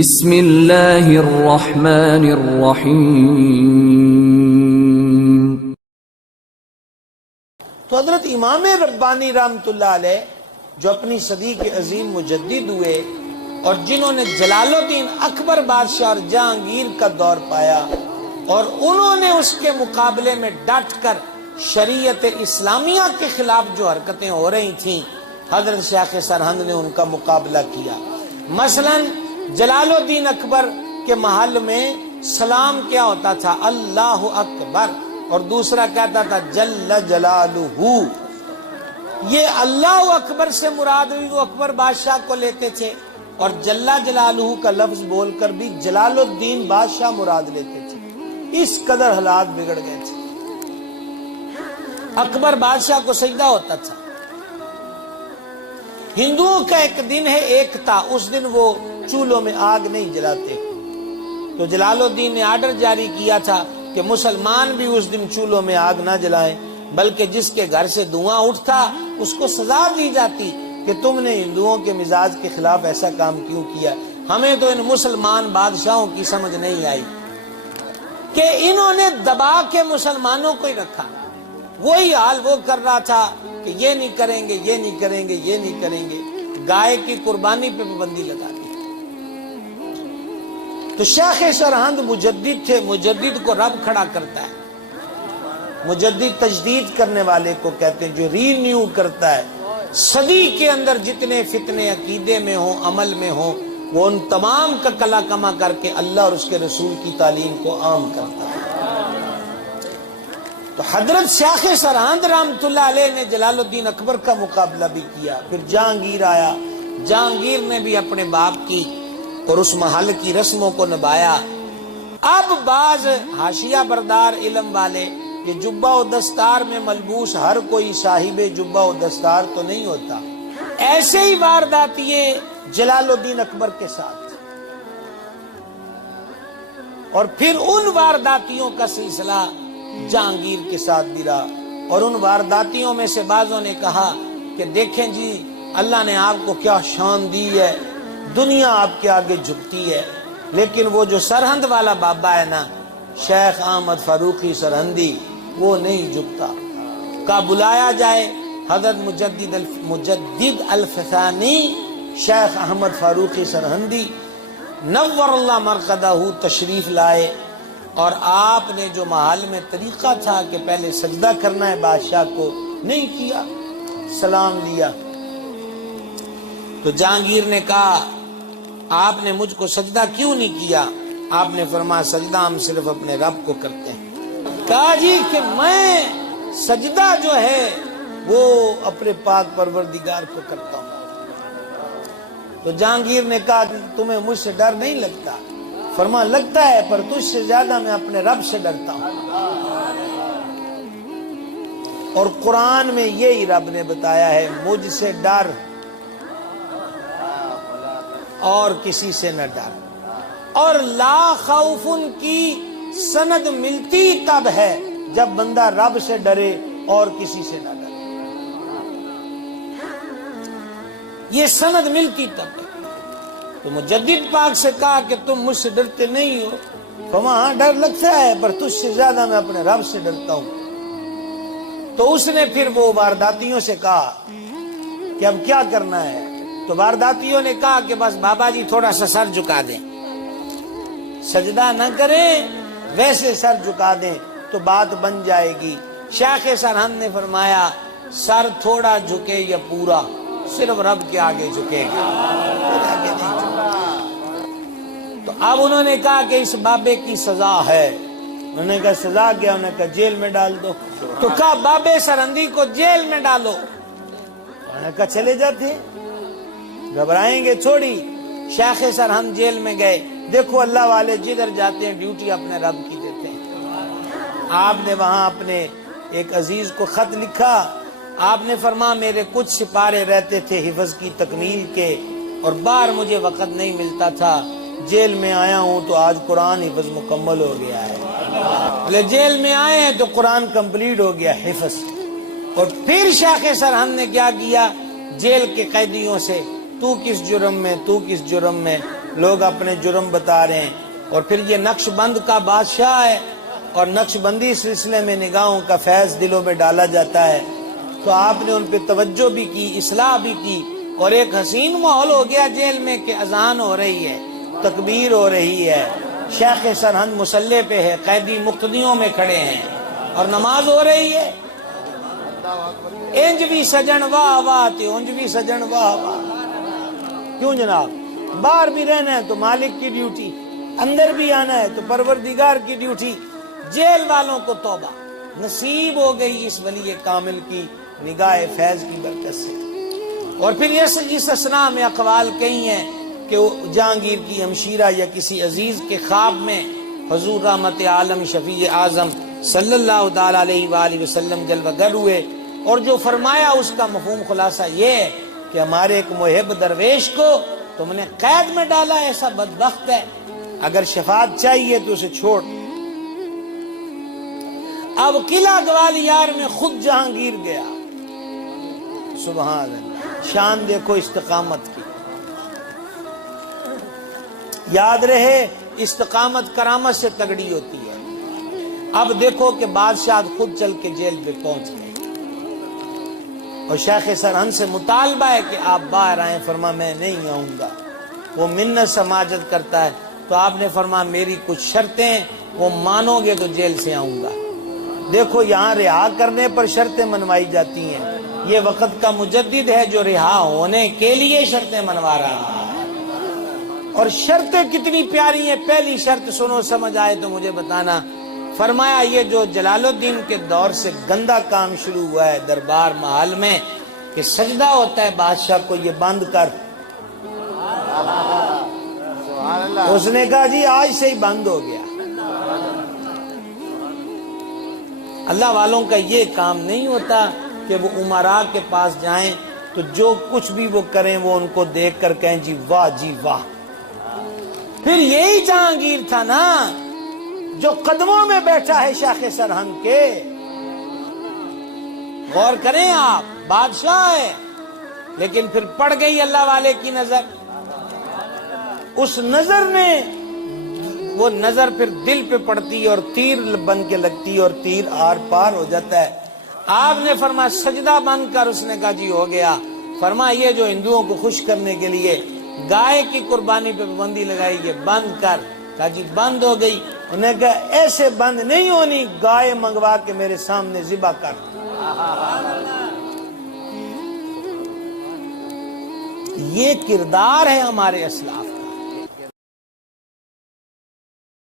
بسم اللہ الرحمن الرحیم۔ تو حضرت امام ربانی رحمۃ اللہ علیہ جو اپنی صدی کے عظیم مجدد ہوئے اور جنہوں نے جلال الدین اکبر بادشاہ اور جہانگیر کا دور پایا اور انہوں نے اس کے مقابلے میں ڈٹ کر شریعت اسلامیہ کے خلاف جو حرکتیں ہو رہی تھیں، حضرت شیخ سرہند نے ان کا مقابلہ کیا۔ مثلا جلال الدین اکبر کے محل میں سلام کیا ہوتا تھا؟ اللہ اکبر، اور دوسرا کہتا تھا جل جلالہ۔ یہ اللہ اکبر سے مراد ہوئی وہ اکبر بادشاہ کو لیتے تھے، اور جل جلالہ کا لفظ بول کر بھی جلال الدین بادشاہ مراد لیتے تھے۔ اس قدر حالات بگڑ گئے تھے۔ اکبر بادشاہ کو سجدہ ہوتا تھا۔ ہندوؤں کا ایک دن ہے ایکتا، اس دن وہ چولہوں میں آگ نہیں جلاتے، تو جلال الدین نے آرڈر جاری کیا تھا کہ مسلمان بھی اس دن چولہوں میں آگ نہ جلائیں، بلکہ جس کے گھر سے دھواں اٹھتا اس کو سزا دی جاتی کہ تم نے ہندوؤں کے مزاج کے خلاف ایسا کام کیوں کیا۔ ہمیں تو ان مسلمان بادشاہوں کی سمجھ نہیں آئی کہ انہوں نے دبا کے مسلمانوں کو ہی رکھا۔ وہی حال وہ کر رہا تھا کہ یہ نہیں کریں گے، یہ نہیں کریں گے، یہ نہیں کریں گے، گائے کی قربانی پہ پابندی لگا دی۔ تو شیخ سرہند مجدد تھے، مجدد کو رب کھڑا کرتا ہے۔ مجدد تجدید کرنے والے کو کہتے ہیں، جو ری نیو کرتا ہے۔ صدی کے اندر جتنے فتنے عقیدے میں ہوں، عمل میں ہوں، وہ ان تمام کا کلا کما کر کے اللہ اور اس کے رسول کی تعلیم کو عام کرتا ہے۔ تو حضرت شیخ سرہند رحمۃ اللہ علیہ نے جلال الدین اکبر کا مقابلہ بھی کیا۔ پھر جہانگیر آیا، جہانگیر نے بھی اپنے باپ کی اور اس محل کی رسموں کو نبھایا۔ اب بعض حاشیہ بردار علم والے کہ جبہ و دستار میں ملبوس ہر کوئی صاحب جبہ و دستار تو نہیں ہوتا، ایسے ہی وارداتیے جلال الدین اکبر کے ساتھ، اور پھر ان وارداتیوں کا سلسلہ جہانگیر کے ساتھ بھی رہا۔ اور ان وارداتیوں میں سے بعضوں نے کہا کہ دیکھیں جی، اللہ نے آپ کو کیا شان دی ہے، دنیا آپ کے آگے جھکتی ہے، لیکن وہ جو سرہند والا بابا ہے نا، شیخ احمد فاروقی سرہندی، وہ نہیں جھکتا۔ کا بلایا جائے حضرت مجدد الفسانی شیخ احمد فاروقی سرہندی نور اللہ مرقدہ تشریف لائے، اور آپ نے جو محل میں طریقہ تھا کہ پہلے سجدہ کرنا ہے بادشاہ کو، نہیں کیا، سلام لیا۔ تو جہانگیر نے کہا آپ نے مجھ کو سجدہ کیوں نہیں کیا؟ آپ نے فرمایا سجدہ ہم صرف اپنے رب کو کرتے ہیں۔ کہا جی کہ میں سجدہ جو ہے وہ اپنے پاک پروردگار کو کرتا ہوں۔ تو جہانگیر نے کہا تمہیں مجھ سے ڈر نہیں لگتا؟ فرمایا لگتا ہے، پر تجھ سے زیادہ میں اپنے رب سے ڈرتا ہوں۔ اور قرآن میں یہی رب نے بتایا ہے، مجھ سے ڈر اور کسی سے نہ ڈر۔ اور لا خوف کی سند ملتی تب ہے جب بندہ رب سے ڈرے اور کسی سے نہ ڈرے، یہ سند ملتی تب ہے۔ تو مجدد پاک سے کہا کہ تم مجھ سے ڈرتے نہیں ہو؟ فرمایا ڈر لگتا ہے، پر تجھ سے زیادہ میں اپنے رب سے ڈرتا ہوں۔ تو اس نے پھر وہ وارداتیوں سے کہا کہ اب کیا کرنا ہے؟ تو وارداتیوں نے کہا کہ بس بابا جی تھوڑا سا سر جھکا دیں، سجدہ نہ کریں، ویسے سر جھکا دیں تو بات بن جائے گی۔ شیخ سرہند نے فرمایا سر تھوڑا جھکے یا پورا، صرف رب کے آگے جھکے گا، آگے نہیں جھکے۔ تو اب انہوں نے کہا کہ اس بابے کی سزا ہے۔ انہوں نے کہا سزا کیا؟ انہوں نے کہا جیل میں ڈال دو۔ تو کہا بابے سرہندی کو جیل میں ڈالو۔ انہوں نے کہا چلے جاتے، گھبرائیں گے تھوڑی۔ شیخ سرہند جیل میں گئے۔ دیکھو اللہ والے جدھر جاتے ہیں ڈیوٹی اپنے رب کی دیتے ہیں۔ آپ نے وہاں اپنے ایک عزیز کو خط لکھا۔ آپ نے فرمایا میرے کچھ سپارے رہتے تھے حفظ کی تکمیل کے، اور باہر مجھے وقت نہیں ملتا تھا، جیل میں آیا ہوں تو آج قرآن حفظ مکمل ہو گیا ہے۔ جیل میں آئے ہیں تو قرآن کمپلیٹ ہو گیا حفظ۔ اور پھر شیخ سرہند نے کیا کیا؟ جیل کے قیدیوں سے تو کس جرم میں، تو کس جرم میں، لوگ اپنے جرم بتا رہے ہیں، اور پھر یہ نقش بند کا بادشاہ ہے، اور نقش بندی سلسلے میں نگاہوں کا فیض دلوں میں ڈالا جاتا ہے، تو آپ نے ان پہ توجہ بھی کی، اصلاح بھی کی، اور ایک حسین ماحول ہو گیا جیل میں کہ اذان ہو رہی ہے، تکبیر ہو رہی ہے، شیخ سرہند مسلح پہ ہے، قیدی مقتدیوں میں کھڑے ہیں اور نماز ہو رہی ہے۔ انج بھی سجن واہ واہ تے انج بھی سجن واہ واہ۔ کیوں جناب؟ باہر بھی رہنا ہے تو مالک کی ڈیوٹی، اندر بھی آنا ہے تو پروردگار کی ڈیوٹی۔ جیل والوں کو توبہ نصیب ہو گئی اس ولی کامل کی نگاہ فیض کی برکت سے۔ اور پھر اس اسنا میں اقوال کئی ہیں کہ وہ جہانگیر کی ہمشیرہ یا کسی عزیز کے خواب میں حضور رحمت عالم شفیع اعظم صلی اللہ تعالی علیہ وآلہ وسلم جلوہ گر ہوئے، اور جو فرمایا اس کا مفہوم خلاصہ یہ ہے کہ ہمارے ایک محب درویش کو تم نے قید میں ڈالا، ایسا بدبخت ہے، اگر شفاعت چاہیے تو اسے چھوڑ۔ اب قلعہ گوالیار میں خود جہانگیر گیا، سبحان اللہ، شان دیکھو استقامت کی۔ یاد رہے استقامت کرامت سے تگڑی ہوتی ہے۔ اب دیکھو کہ بادشاہ خود چل کے جیل پہ پہنچ گئے، اور شیخ سرہند سے مطالبہ ہے کہ آپ باہر آئیں، فرما میں نہیں آؤں گا۔ وہ منت سماجت کرتا ہے، تو آپ نے فرما میری کچھ شرطیں، وہ مانو گے تو جیل سے آؤں گا۔ دیکھو یہاں رہا کرنے پر شرطیں منوائی جاتی ہیں، یہ وقت کا مجدد ہے جو رہا ہونے کے لیے شرطیں منوا رہا ہے۔ اور شرطیں کتنی پیاری ہیں، پہلی شرط سنو، سمجھ آئے تو مجھے بتانا۔ فرمایا یہ جو جلال الدین کے دور سے گندا کام شروع ہوا ہے دربار محل میں کہ سجدہ ہوتا ہے بادشاہ کو، یہ بند کر۔ اس نے کہا جی آج سے ہی بند ہو گیا۔ اللہ والوں کا یہ کام نہیں ہوتا کہ وہ امراء کے پاس جائیں تو جو کچھ بھی وہ کریں وہ ان کو دیکھ کر کہیں جی واہ جی واہ۔ پھر یہی جہانگیر تھا نا جو قدموں میں بیٹھا ہے شیخ سرہند کے۔ غور کریں آپ، بادشاہ ہے لیکن پھر پڑ گئی اللہ والے کی نظر، اس نظر نے، وہ نظر پھر دل پہ پڑتی اور تیر بن کے لگتی اور تیر آر پار ہو جاتا ہے۔ آپ نے فرمایا سجدہ بند کر، اس نے کہا جی ہو گیا۔ فرمایا یہ جو ہندوؤں کو خوش کرنے کے لیے گائے کی قربانی پہ پابندی لگائی ہے بند کر، کہا جی بند ہو گئی۔ انہیں کہا ایسے بند نہیں ہونی، گائے منگوا کے میرے سامنے ذبح کر۔ یہ کردار ہے ہمارے اسلاف۔